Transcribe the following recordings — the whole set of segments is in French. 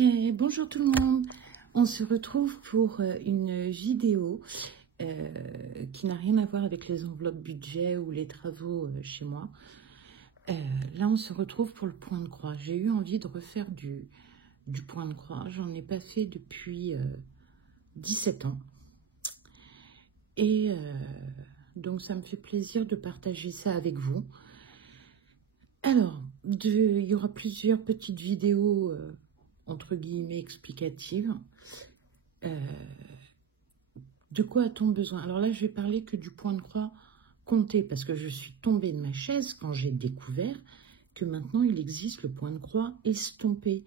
Et bonjour tout le monde, on se retrouve pour une vidéo qui n'a rien à voir avec les enveloppes budget ou les travaux chez moi. Là on se retrouve pour le point de croix. J'ai eu envie de refaire du point de croix, j'en ai pas fait depuis 17 ans. Et donc ça me fait plaisir de partager ça avec vous. Alors, il y aura plusieurs petites vidéos entre guillemets explicatives. De quoi a-t-on besoin? Alors là, je vais parler que du point de croix compté, parce que je suis tombée de ma chaise quand j'ai découvert que maintenant il existe le point de croix estompé,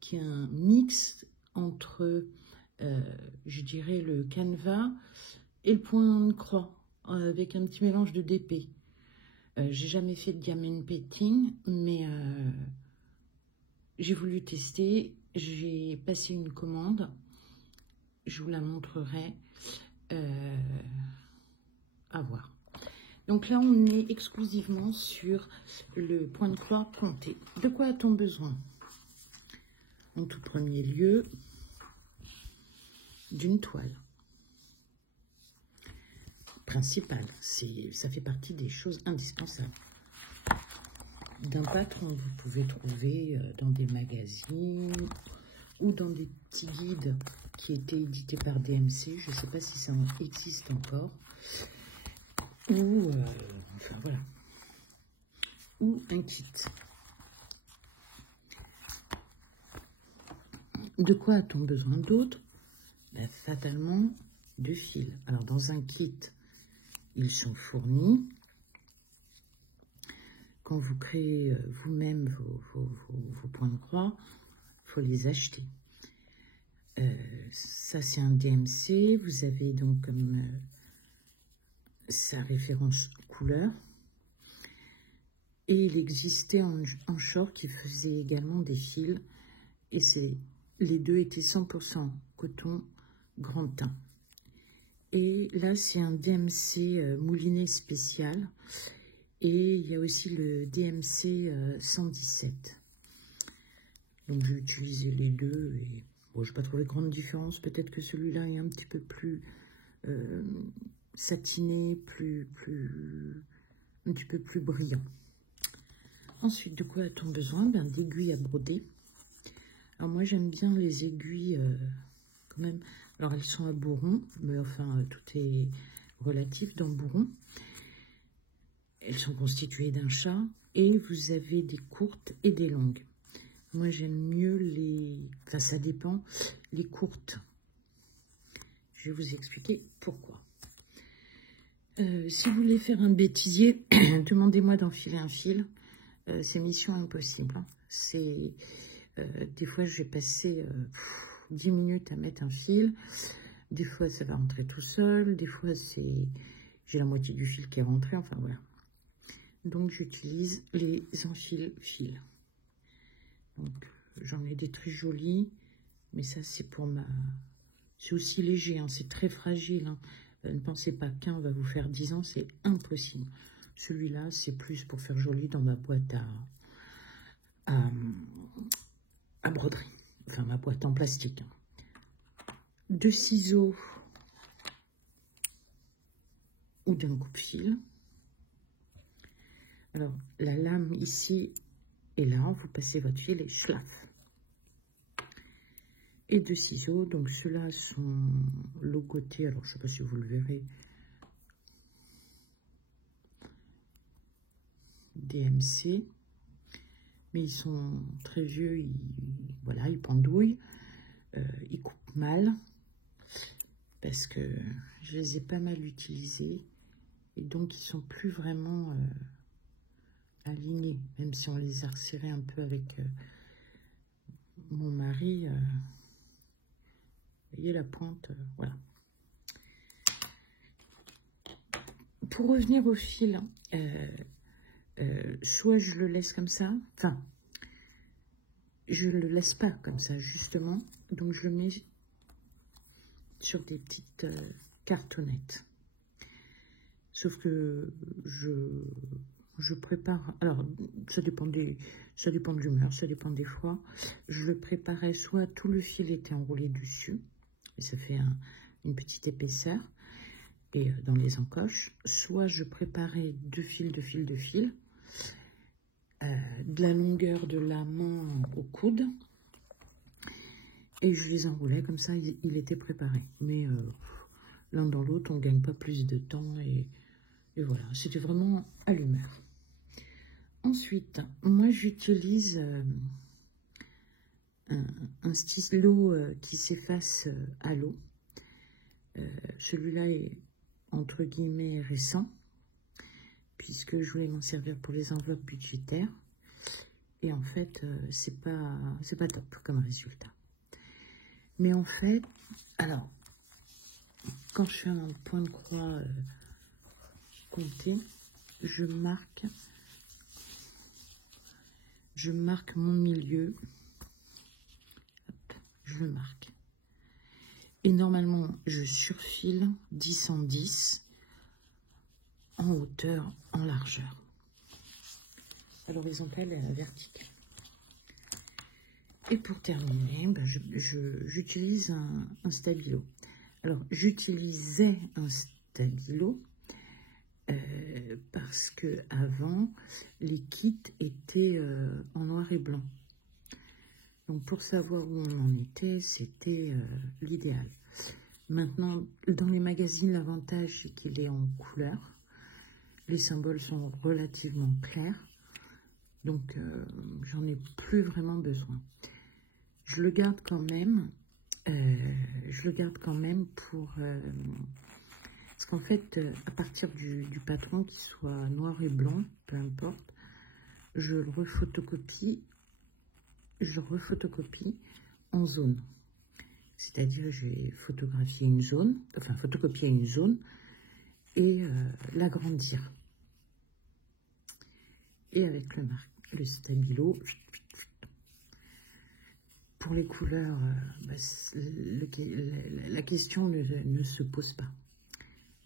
qui est un mix entre, je dirais, le canevas et le point de croix, avec un petit mélange de DP. J'ai jamais fait de diamond painting, mais j'ai voulu tester. J'ai passé une commande, je vous la montrerai. À voir. Donc là, on est exclusivement sur le point de croix compté. De quoi a-t-on besoin? En tout premier lieu, d'une toile principale. Ça fait partie des choses indispensables. D'un patron, vous pouvez trouver dans des magazines ou dans des petits guides qui étaient édités par DMC. Je ne sais pas si ça existe encore. Ou, enfin voilà. Ou un kit. De quoi a-t-on besoin d'autre? Ben, fatalement, de fils. Alors, dans un kit, ils sont fournis. Quand vous créez vous-même vos points de croix, il faut les acheter. Ça, c'est un DMC. Vous avez donc comme sa référence couleur. Et il existait en short qui faisait également des fils. Et les deux étaient 100% coton grand teint. Et là, c'est un DMC moulinet spécial. Et il y a aussi le DMC 117. Donc, j'ai utilisé les deux. Et bon, je n'ai pas trouvé grande différence. Peut-être que celui-là est un petit peu plus satiné, un petit peu plus brillant. Ensuite, de quoi a-t-on besoin? Ben, d'aiguilles à broder. Alors, moi, j'aime bien les aiguilles quand même. Alors, elles sont à bourron, mais enfin, tout est relatif dans bourron. Elles sont constituées d'un chat et vous avez des courtes et des longues. Moi, j'aime mieux enfin, ça dépend, les courtes. Je vais vous expliquer pourquoi. Si vous voulez faire un bêtisier, demandez-moi d'enfiler un fil. C'est mission impossible. Hein. Des fois, je vais passer 10 minutes à mettre un fil. Des fois, ça va rentrer tout seul. Des fois, j'ai la moitié du fil qui est rentré. Enfin, voilà. Donc, j'utilise les enfile-fils. Donc, j'en ai des très jolis. Mais ça, c'est pour c'est aussi léger. Hein, c'est très fragile. Hein. Ne pensez pas qu'un va vous faire 10 ans. C'est impossible. Celui-là, c'est plus pour faire joli dans ma boîte à broderie. Enfin, ma boîte en plastique. 2 ciseaux ou d'un coupe-fil. Alors, la lame ici et là, vous passez votre fil et schlaf. Et 2 ciseaux. Donc, ceux-là sont logotés. Alors, je ne sais pas si vous le verrez. DMC. Mais ils sont très vieux. Voilà, ils pendouillent. Ils coupent mal. Parce que je les ai pas mal utilisés. Et donc, ils sont plus vraiment alignés. Même si on les a resserrés un peu avec mon mari. Vous voyez la pointe, voilà. Pour revenir au fil, soit je le laisse comme ça. Enfin, je le laisse pas comme ça, justement. Donc, je le mets sur des petites cartonnettes. Sauf que je prépare, alors ça dépend de l'humeur, ça dépend des fois. Je le préparais, soit tout le fil était enroulé dessus, et ça fait une petite épaisseur, et dans les encoches, soit je préparais deux fils, de la longueur de la main au coude, et je les enroulais comme ça, il était préparé. Mais l'un dans l'autre, on ne gagne pas plus de temps, et voilà, c'était vraiment à l'humeur. Ensuite, moi j'utilise un stylo qui s'efface à l'eau. Celui-là est entre guillemets récent, puisque je voulais m'en servir pour les enveloppes budgétaires. Et en fait, c'est pas top comme résultat. Mais en fait, alors, quand je fais un point de croix compté, je marque mon milieu. Hop, je le marque. Et normalement, je surfile 10 en 10 en hauteur, en largeur. À l'horizontale et à la verticale. Et pour terminer, ben j'utilise un stabilo. Alors, j'utilisais un stabilo parce que avant les kits étaient en noir et blanc. Donc, pour savoir où on en était, c'était l'idéal. Maintenant, dans les magazines, l'avantage, c'est qu'il est en couleur. Les symboles sont relativement clairs. Donc, j'en ai plus vraiment besoin. Je le garde quand même. Pour... parce qu'en fait, à partir du patron, qu'il soit noir et blanc, peu importe, je le refotocopie en zone. C'est-à-dire, je vais photographier une zone, enfin photocopier une zone et l'agrandir. Et avec le stabilo, pour les couleurs, la question ne se pose pas.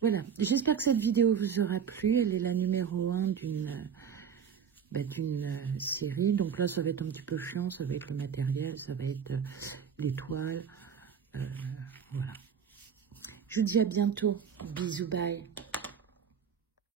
Voilà, j'espère que cette vidéo vous aura plu. Elle est la numéro 1 d'une série. Donc là, ça va être un petit peu chiant, ça va être le matériel, ça va être les toiles. Voilà. Je vous dis à bientôt. Bisous, bye.